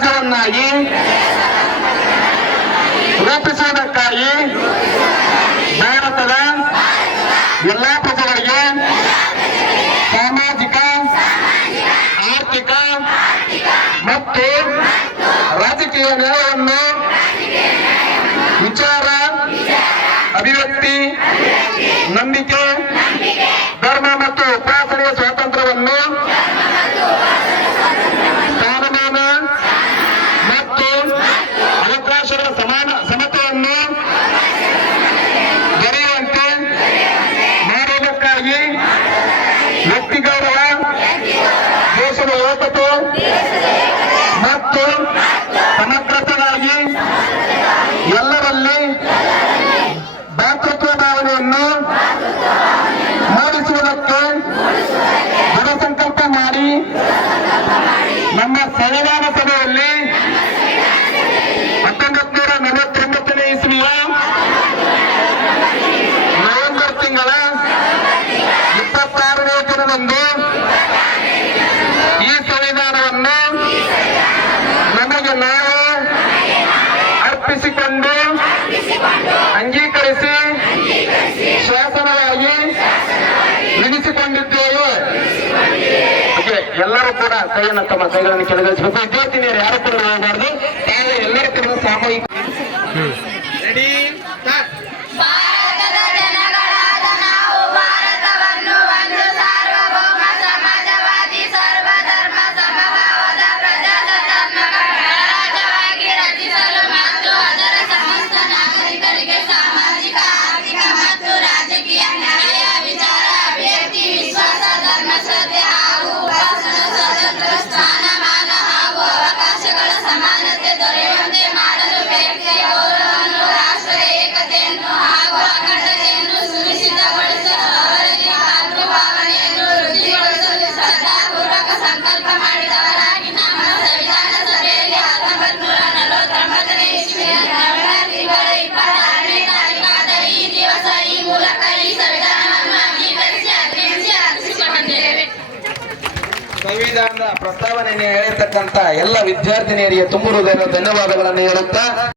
ಸಮಾಜವನ್ನಾಗಿ ರೂಪಿಸುವುದಕ್ಕಾಗಿ ಭಾರತದ ಎಲ್ಲಾ ಪ್ರಜೆಗಳಿಗೆ ಸಾಮಾಜಿಕ ಆರ್ಥಿಕ ಮತ್ತು ರಾಜಕೀಯ ನ್ಯಾಯವನ್ನು ವಿಚಾರ ಅಭಿವ್ಯಕ್ತಿ ಏಕತೆ ಮತ್ತು ಸಮಗ್ರತೆಗಾಗಿ ಎಲ್ಲರಲ್ಲಿ ಭಾತೃತ್ವ ಭಾವನೆಯನ್ನು ಮೂಡಿಸುವುದಕ್ಕೆ ದೃಢ ಸಂಕಲ್ಪ ಮಾಡಿ ನಮ್ಮ ಸಂವಿಧಾನ ಸಭೆಯಲ್ಲಿ ತಿಂಗಳ ಇಪ್ಪತ್ತಾರನೇ ದಿನದಂದು ಅರ್ಪಿಸಿಕೊಂಡು ಅಂಗೀಕರಿಸಿ ಶಾಸನವಾಗಿ ಓಕೆ, ಎಲ್ಲರೂ ಕೂಡ ಕೈಯನ್ನು ತಮ್ಮ ಕೈಗಳನ್ನು ಕೆಳಗಿಳಿಸಬೇಕು ವಿದ್ಯಾರ್ಥಿನಿಯರು ಯಾರು ಕೂಡ ಹೋಗಬಾರದು. ಎಲ್ಲರೂ ಕೂಡ ಸಾಮೂಹಿಕ ಪ್ರಸ್ತಾವನೆಯನ್ನು ಹೇಳಿರ್ತಕ್ಕಂಥ ಎಲ್ಲ ವಿದ್ಯಾರ್ಥಿನಿಯರಿಗೆ ತುಂಬ ಹೃದಯದ ಧನ್ಯವಾದಗಳನ್ನು ಹೇಳುತ್ತಾ